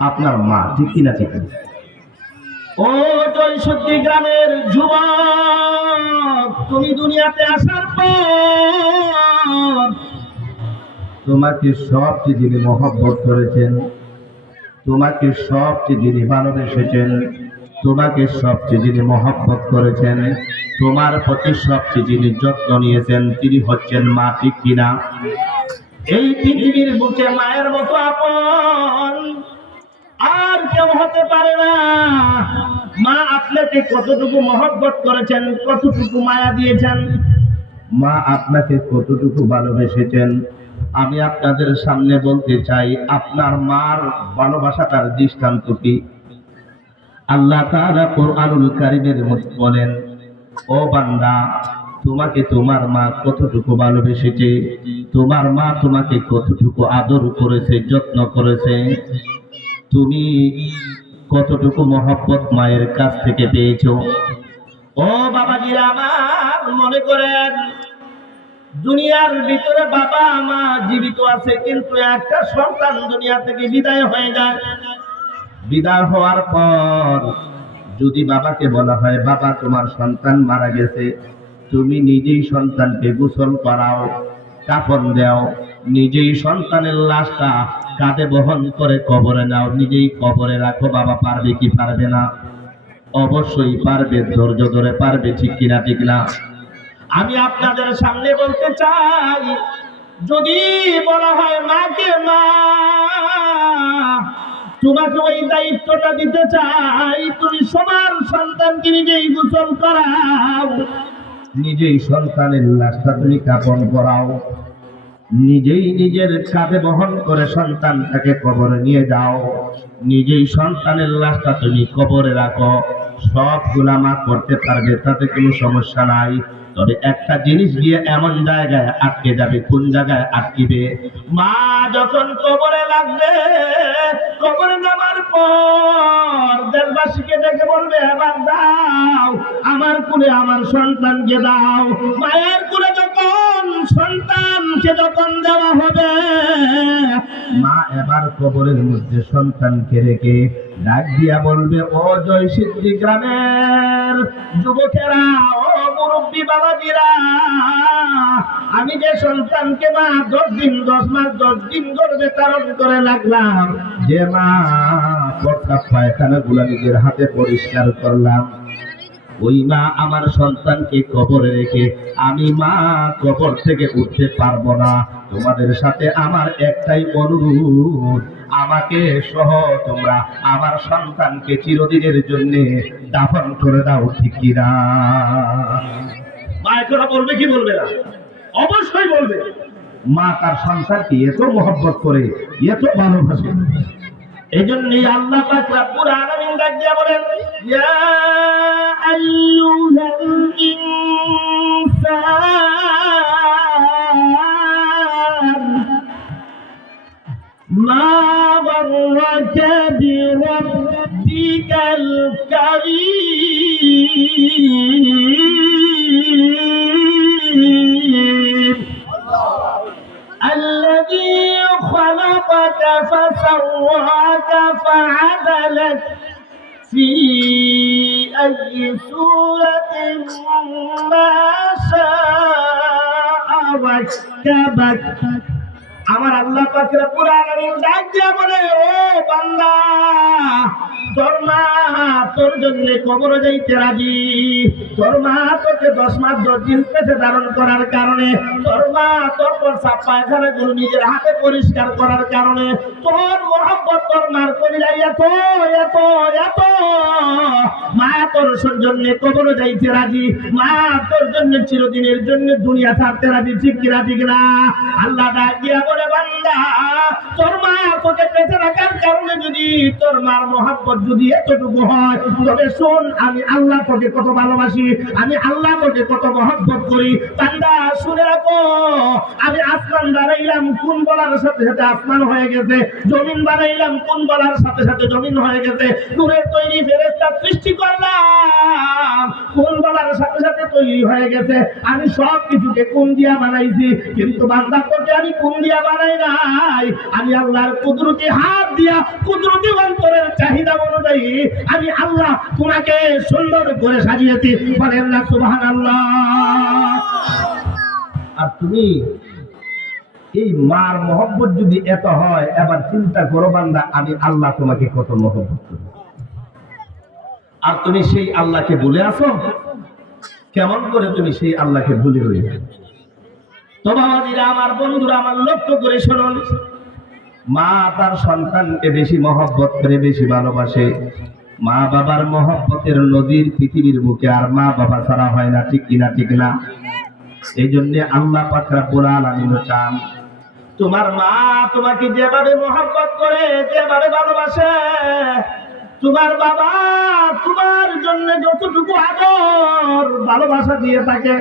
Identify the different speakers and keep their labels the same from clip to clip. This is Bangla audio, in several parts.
Speaker 1: আপনার মা ঠিক কিনা ঠিক? ও জয়সুদ্দি গ্রামের যুবক তুমি দুনিয়াতে আসার পর তোমাকে সবচেয়ে যিনি মহব্বত করেছেন তোমাকে সবচেয়ে যিনি ভালোবেসেছেন তোমাকে সবচেয়ে যিনি মহব্বত করেছেন তোমার প্রতি সবচেয়ে যিনি যত্ন নিয়েছেন তিনি হচ্ছেন মা ঠিক কিনা এই পৃথিবীর বুকে মায়ের মতো আপন আর কেউ হতে পারে না। মা আপনাকে কতটুকু মহব্বত করেছেন, কতটুকু মায়া দিয়েছেন? মা আপনাকে কতটুকু ভালোবেসেছেন? আমি আপনাদের সামনে বলতে চাই, আপনার মার ভালোবাসাটার দৃষ্টান্ত কি? আল্লাহ তাআলা কোরআনুল কারীমের মধ্যে বলেন, ও বান্দা, তোমাকে তোমার মা কতটুকু ভালোবেসেছে? তোমার মা তোমাকে কতটুকু আদর করেছে, যত্ন করেছে? তুমি কতটুকু মহব্বত মায়ের কাছ থেকে পেয়েছ? ও বাবাজিরা আমার মনে করেন, দুনিয়ার ভিতরে বাবা, মা জীবিত আছে, কিন্তু একটা সন্তান দুনিয়া থেকে বিদায় হয়ে যায়। বিদায় হওয়ার পর যদি বাবাকে বলা হয়, বাবা, তোমার সন্তান মারা গেছে, তুমি নিজেই সন্তানকে গোসল করাও, কাফন দাও, নিজেই সন্তানের লাশটা কাঁধে বহন করে কবরে নাও, নিজেই কবরে রাখো, বাবা পারবে কি পারবে না? অবশ্যই পারবে, ধৈর্য ধরে পারবে, ঠিক কিনা, ঠিক না? আমি আপনাদের সামনে বলতে চাই, যদি বলা হয় মাকে মা, তোমাকে ওই দায়িত্বটা দিতে চাই, তুমি সবার সন্তানকে নিজেই গোসল করাও, নিজেই সন্তানের লাশটা তুমি কাপন করাও। নিজেই নিজের কাঁধে বহন করে সন্তানটাকে কবরে নিয়ে যাও। নিজেই সন্তানের লাশটা তুমি কবরে রাখো। সব গুলামা করতে পারবে, তাতে কোনো সমস্যা নাই। তবে একটা জিনিস গিয়ে এমন জায়গায় আটকে যাবে, কোন জায়গায় আটকিবে? মা যখন কবরে লাগবে, কবরে নামার পর দেশবাসীকে ডেকে বলবে, এবার দাও, আমার কুলে আমার সন্তানকে দাও। মায়ের কুলে সন্তানকে যখন দেওয়া হবে, মা এবার কবরের মধ্যে সন্তানকে রেখে ডাক দিয়া বলবে, ও জয় সিদ্ধি গ্রামের যুবকেরা, ও মুরব্বী বাবাজিরা, আমি যে সন্তানকে মা দশ দিন, দশ মাস, দশ দিন গর্বে ধারণ করে লাগলাম যে মা প্রস্তাব পায়খানা গুলা নিজের হাতে পরিষ্কার করলাম ওই মা আমার সন্তানকে কবরে রেখে, আমি মা কবর থেকে উঠতে পারব না। তোমাদের সাথে আমার একটাই অনুরোধ, আমাকে সহ তোমরা আমার সন্তানকে চিরদিনের জন্য দাফন করে দাও, ঠিক কিনা বলবে কি বলবে না? অবশ্যই বলবে। মা তার সন্তানকে এত মহব্বত করে, এত ভালোবাসে। এই জন্যই আল্লাহ রব্বুল আলামিন ডাক বলেন মা في أي سورة ما شاء ركبك আমার আল্লাহ পাকের পুরা আলামিন ডাক দিয়া বলে ও বান্দা তোর মা তোর জন্য কবর যাইতে রাজি। তোর মা তোকে দশ মাস দশ দিন পেটে ধারণ করার কারণে, তোর মা তোর পর পায়খানা গুলো নিজের হাতে পরিষ্কার করার কারণে, তোর মহব্বত তোর মার কবিরা, এত এত এত। মা তোর জন্য কবর যাইতে রাজি, মা তোর জন্য চিরদিনের জন্য দুনিয়া ছাড়তে রাজি, ঠিক কিনা ঠিক না আল্লাহ ডাক দিয়া বলে, বান্দা, তোর মা তোকে পেটে রাখার কারণে যদি তোর মার মহাব্বত যদি এতটুকু হয়, তবে শোন, আমি আল্লাহ তোকে কত ভালোবাসি, আমি আল্লাহ তোকে কত মহব্বত করি। বান্দা, শুনে রাখো, আমি আসমান বানাইলাম, কোন বলার সাথে সাথে আসমান হয়ে গেছে? জমিন বানাইলাম, কোন বলার সাথে সাথে জমিন হয়ে গেছে? নূরের তৈরি ফেরেস্তা সৃষ্টি করলাম, কোন বলার সাথে সাথে তৈরি হয়ে গেছে? আমি সব কিছুকে কোন দিয়া বানাইছি? কিন্তু বান্দা তোকে আমি কোন দিয়া বানাই নাই? আমি আল্লাহর কুদরতি হাত দিয়া কুদরতি অন্তরের চাহিদা অনুযায়ী আমি আল্লাহ তোমাকে সুন্দর করে সাজিয়েছি। বলেন না সুবহান আল্লাহ আর তুমি এই মার মহব্বত যদি এত হয়, এবার চিন্তা করো বান্দা, আমি আল্লাহ তোমাকে কত মহব্বত করি। আর তুমি সেই আল্লাহকে ভুলে আসো কেমন করে তুমি সেই আল্লাহকে ভুলে রইলে তো বাবাজিরা, আমার বন্ধুরা, আমার লক্ষ্য করে শুনুন মা তার সন্তানকে বেশি মহব্বত করে বেশি ভালোবাসে। মা বাবার মহব্বতের নদীর পৃথিবীর বুকে আর মা বাবা ছাড়া হয় না, ঠিক কিনা, ঠিক না? এই জন্য আল্লাহ পাকরা পুরাল আমিন চান, তোমার মা তোমাকে যেভাবে মহব্বত করে, যেভাবে ভালোবাসে, তোমার বাবা তোমার জন্য যতটুকু আদর, ভালোবাসা দিয়ে থাকে।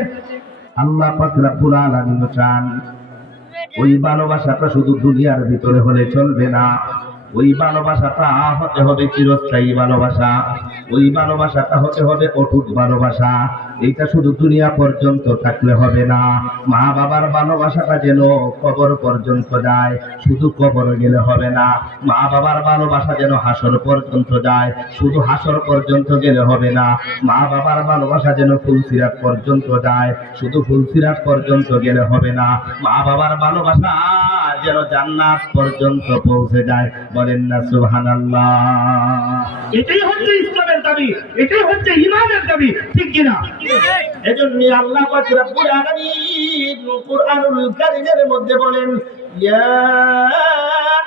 Speaker 1: আল্লাহ পাকরা পুরাল আমিন চান। ওই ভালোবাসাটা শুধু দুনিয়ার ভিতরে হলে চলবে না। ওই ভালোবাসাটা হতে হবে চিরস্থায়ী ভালোবাসা। ওই ভালোবাসাটা হতে হবে অটুট ভালোবাসা। এইটা শুধু দুনিয়া পর্যন্ত থাকলে হবে না। মা বাবার ভালোবাসাটা যেন কবর পর্যন্ত যায়, শুধু কবর গেলে হবে না। মা বাবার ভালোবাসা যেন হাসর পর্যন্ত যায়, শুধু হাসর পর্যন্ত গেলে হবে না। মা বাবার ভালোবাসা যেন ফুলসিরাত পর্যন্ত যায়, শুধু ফুলসিরাত পর্যন্ত গেলে হবে না। মা বাবার ভালোবাসা যেন জান্নাত পর্যন্ত পৌঁছে যায়। বলেন না সুবহানাল্লাহ। এটাই হচ্ছে ইসলামের দাবি এটাই হচ্ছে ইমানের দাবি ঠিক কিনা? এজন্য আল্লাহ পাক রব্বুল আলামিন কুরআনুল কারীমের মধ্যে বলেন ইয়া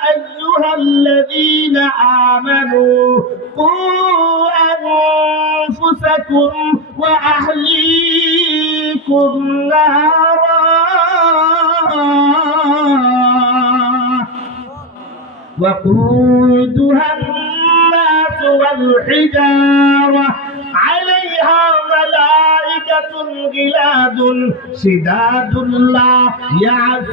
Speaker 1: আইয়ুহাল্লাযীনা আমানু কু আনফুসাকুম ওয়া আহলিকুম নারা وقودها الناس والحجارة عليها ملائكة غلاد شداد لا يعصون